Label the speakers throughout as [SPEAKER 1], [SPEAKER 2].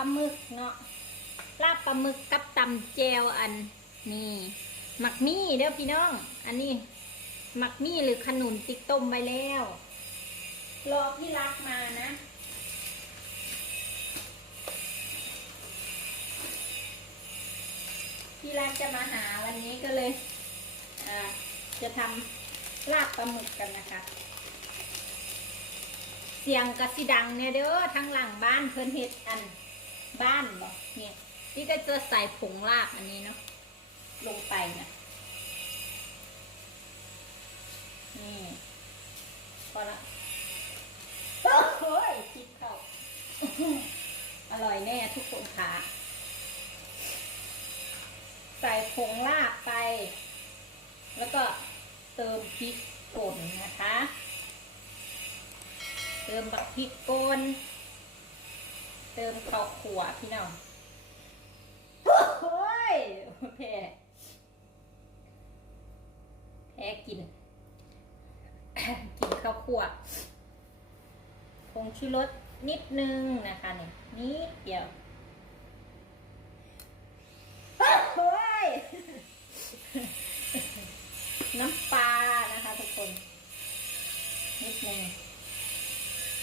[SPEAKER 1] ลาหมึกเนาะลาบปลาหมึกกับตำแจวอันนี่หมักมี่เด้อพี่น้อง อันนี้หมักมี่หรือขนุนติ๊กต้มไว้แล้วรอพี่รักมานะ พี่รักจะมาหาวันนี้ก็เลยจะทำลาบปลาหมึกกันนะคะ เสียงกระสิดังเนี่ยเด้อทั้งหลังบ้านเพิ่นเฮ็ดอัน บ้านบอกเนี่ยนี่ก็จะใส่ผงลาบอันนี้เนาะลงไปนะนี่พอละโอ้ยคิดเข้าอร่อยแน่ทุกคนค่ะใส่ผงลาบไป แล้วก็เติมพริกป่นนะคะ เติมบักพริกป่น เติมข้าวขัวพี่น้องโอ้ยแพ้แพ้กิน กินข้าวขัวผงชูรสนิดนึงนะคะเนี่ยนิดเดียวโอ้ยน้ำปลานะคะทุกคน นิดนึง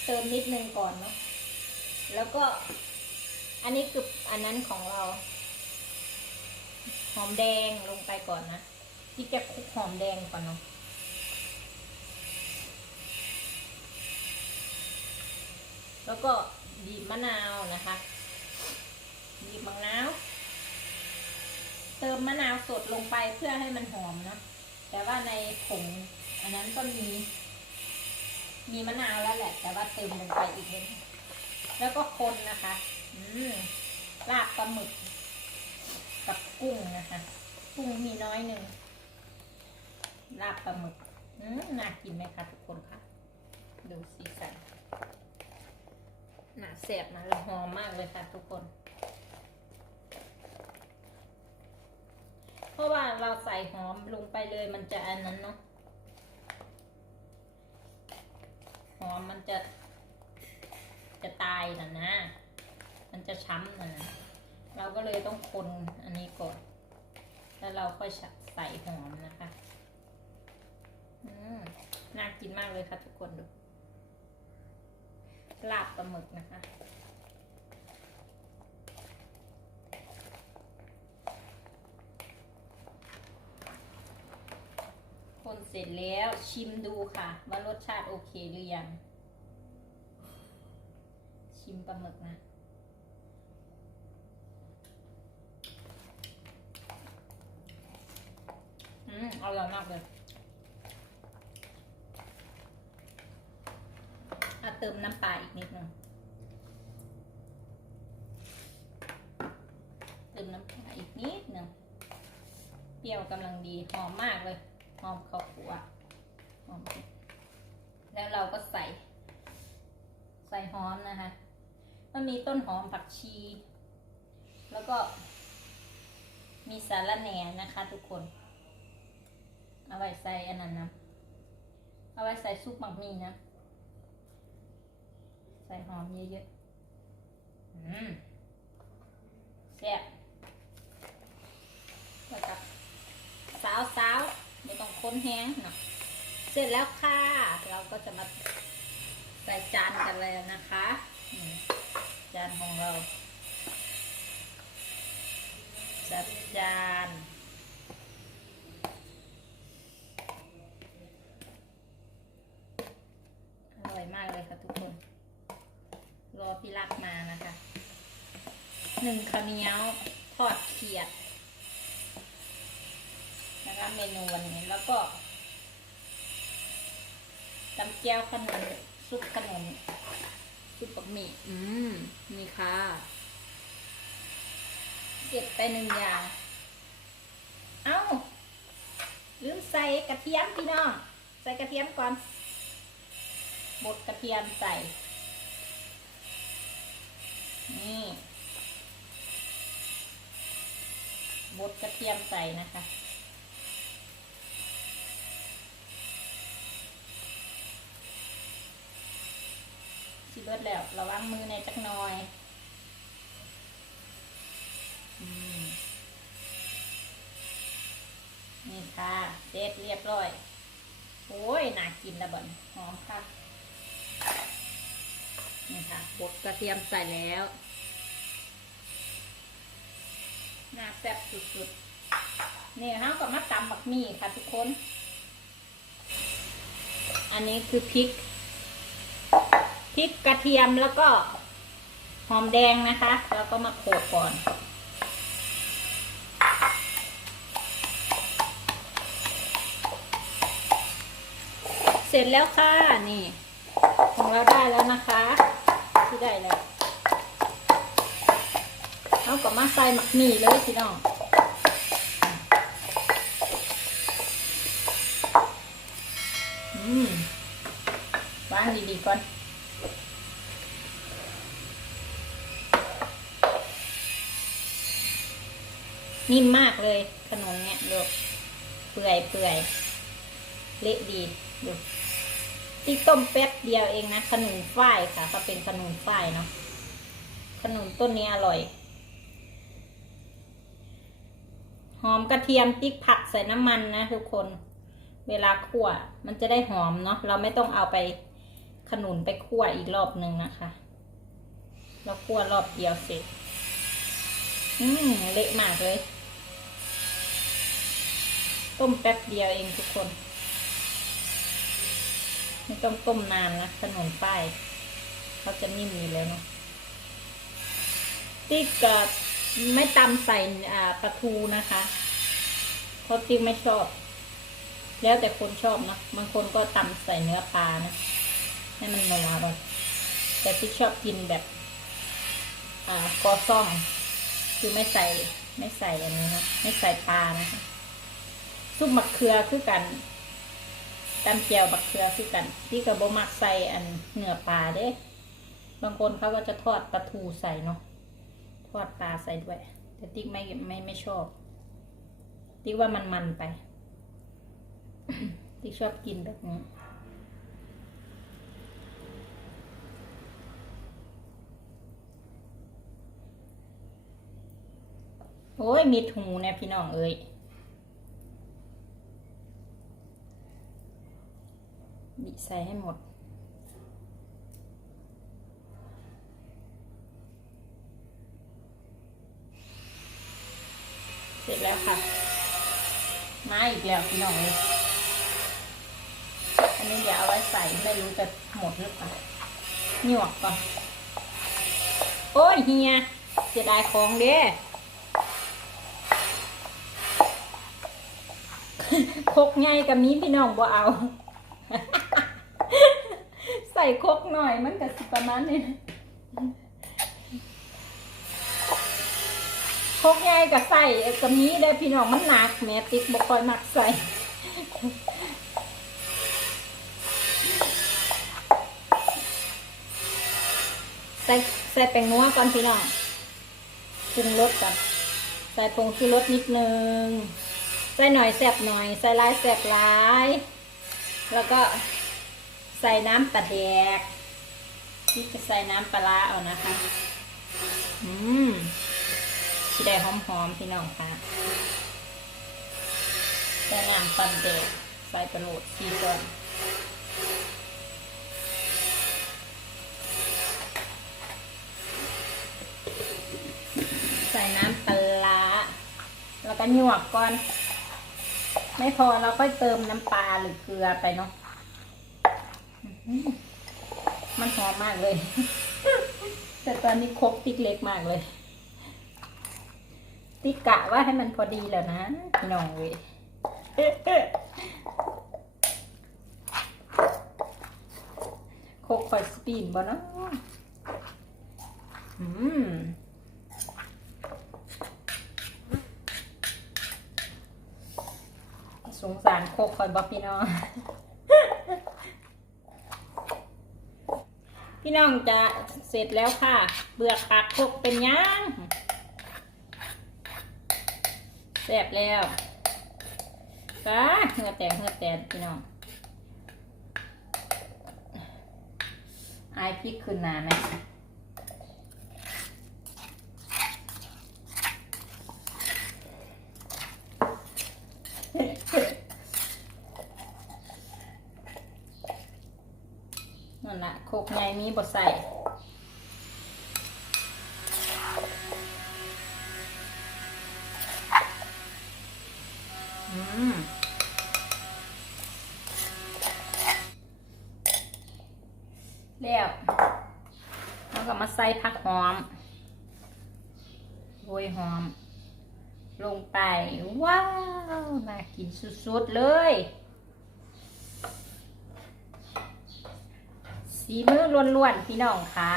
[SPEAKER 1] เติมนิดนึงก่อนเนาะ แล้วก็อันนี้คืออันนั้นของเรา หอมแดงลงไปก่อนนะที่จะคลุกหอมแดงก่อนเนาะแล้วก็บีบมะนาวนะคะบีบมะนาว เติมมะนาวสดลงไปเพื่อให้มันหอมนะแต่ว่าในผงอันนั้นก็มี มีมะนาวแล้วแหละ แต่ว่าเติมลงไปอีกนิดนึง แล้วก็คนนะคะอืมลาบปลาหมึก กับกุ้งนะคะ กุ้งมีน้อยหนึ่งลาบปลาหมึกอืมน่ากินไหมคะทุกคนคะดูสีสันน่าแซ่บนะหอมมากเลยค่ะทุกคน เพราะว่าเราใส่หอมลงไปเลยมันจะอันนั้นเนาะหอมมันจะ จะตายนะนะ มันจะช้ำนะนะ เราก็เลยต้องคนอันนี้ก่อน แล้วเราค่อยใส่หอมนะคะอืมน่ากินมากเลยค่ะทุกคนดูลาบปลาหมึกนะคะคนเสร็จแล้วชิมดูค่ะ ว่ารสชาติโอเคหรือยัง ชิมปลาหมึกนะ อืมอร่อยมากเลยเอาเติมน้ำปลาอีกนิดนึงเติมน้ำปลาอีกนิดนึงเปรี้ยวกำลังดี หอมมากเลย หอมข้าวคั่วหอมแล้วเราก็ใส่ใส่หอมนะคะ มันมีต้นหอมผักชี แล้วก็ มีสาระแหน่นะคะทุกคน เอาไว้ใส่อันนั้นนะเอาไว้ใส่ซุปหมักหมีนะ ใส่หอมเยอะๆอืมแซ่บแล้วก็สาวสาวๆไม่ต้องค้นแห้งเนาะเสร็จแล้วค่ะ เราก็จะมาใส่จานกันเลยนะคะ จานของเราจัดจานอร่อยมากเลยค่ะทุกคน รอพี่รักมานะคะหนึ่งข้าวเหนียวทอดเขียด นะคะเมนูวันนี้แล้วก็ตำแก้วขนมซุปขนม มี่อืม นี่ค่ะเก็บไปหนึ่งอย่าง เอ้า ลืมใส่กระเทียมพี่น้อง ใส่กระเทียมก่อน บดกระเทียมใส่ นี่ บดกระเทียมใส่นะคะ สิเบิดแล้วระวังมือในจักหน่อยอนี่ค่ะเสร็จเรียบร้อย โอ้ยน่ากินนะบ่นหอมค่ะนี่ค่ะบดกระเทียมใส่แล้วน่าแซ่บสุดๆนี่เขาก็มาตำบักหมี่ค่ะทุกคน อันนี้คือพริก ริกกระเทียมแล้วก็หอมแดงนะคะ แล้วก็มาโขลกก่อน เสร็จแล้วค่ะนี่ ของเราได้แล้วนะคะ ที่ได้แล้วเอาก็มาใส่หมักหมี่เลยพี่น้องอืมวางดีๆก่อน นิ่มมากเลยขนมเนี้ยดูเปื่อยเปื่อยเละดีดูที่ต้มแป๊บเดียวเองนะขนุนฝ้ายค่ะ ก็เป็นขนุนฝ้ายเนาะขนุนต้นนี้อร่อย หอมกระเทียมติ๊กผัดใส่น้ำมันนะทุกคน เวลาคั่วมันจะได้หอมเนาะเราไม่ต้องเอาไปขนุนไปคั่วอีกรอบหนึ่งนะคะ เราคั่วรอบเดียวเสร็จ อืมเละมากเลย ต้มแป๊บเดียวเองทุกคน ไม่ต้องต้มนานนะขนมป้ายเขาจะนิ่มอยู่แล้วเนาะติ๊กก็ไม่ตำใส่อ่าปลาทูนะคะเพราะติ๊กไม่ชอบ แล้วแต่คนชอบนะบางคนก็ตำใส่เนื้อปลานะให้มันนัวเลยแต่ติ๊กชอบกินแบบอ่ากอซ่อง คือไม่ใส่ไม่ใส่อันนี้นะไม่ใส่ปลานะคะ ซุปมะเขือคือกันตำเจียวบักเขือคือกันที่กับบมักใส่อันเนื้อปลาเด้ บางคนเขาก็จะทอดปลาทูใส่เนาะทอดปลาใส่ด้วย แต่ติ๊กไม่ไม่ไม่ชอบ ติ๊กว่ามันมันไป ติ๊กชอบกินแบบนี้โอ้ยมีหูเนี่ยพี่น้องเอ้ย บีใส่ให้หมด เสร็จแล้วค่ะ มาอีกแล้วพี่น้องเลยอันนี้เดี๋ยวเอาไว้ใส่ไม่รู้จะหมดหรือเปล่าหยวกก่อน โอ้ยเฮียเสียดายของเด้คกไงกับนี้พี่น้องบ่เอา ใส่คกหน่อยมันก็สิประมาณนี้คกไงกับใส่กับนี้ได้พี่น้องมันหนักแม่ติ๊กบ่ค่อยมักใส่ใส่ใส่แป้งนัวก่อนพี่น้องปรุงรสก่อนใส่ผงชูรสนิดนึงใส่หน่อยแสบหน่อย ใส่ลายแสบลาย แล้วก็ ใส่น้ำปลาแดกที่จะใส่น้ำปลาเอานะคะ อืมที่ได้หอมๆพี่น้องค่ะใส่น้ำปลาแดกใส่ประโหลดซีก่อนใส่น้ำปลาแล้วก็หยวกก่อน ไม่พอเราค่อยเติมน้ำปลาหรือเกลือไปเนาะ มันหอมมากเลย แต่ตอนนี้ครกติ๊กเล็กมากเลย ติ๊กกะว่าให้มันพอดีแล้วนะพี่น้องเว้ยโคกคอยสปีนบ่เนาะอืมสงสารโคกคอยบอพี่น้อง พี่น้องจะเสร็จแล้วค่ะ เบือกปากโคกเป็นย่างแซ่บแล้วก้าเหือแตงเหือแตกพี่น้องอายพริกขึ้นานาไหม โคกใหญ่มีบดใส่แล้วแล้วก็มาใส่ผักหอมโรยหอม ลงไป ว้าว น่ากินสุดๆเลย สีมือล้วนๆพี่น้องคะ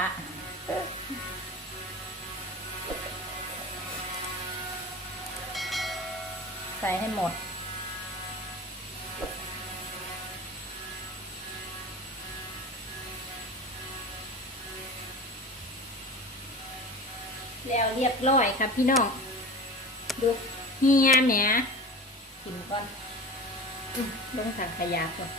[SPEAKER 1] ใส่ให้หมด แล้วเรียบร้อยครับพี่น้อง ดูเฮียแหมกินก่อนอื้อลงถังขยะก่อน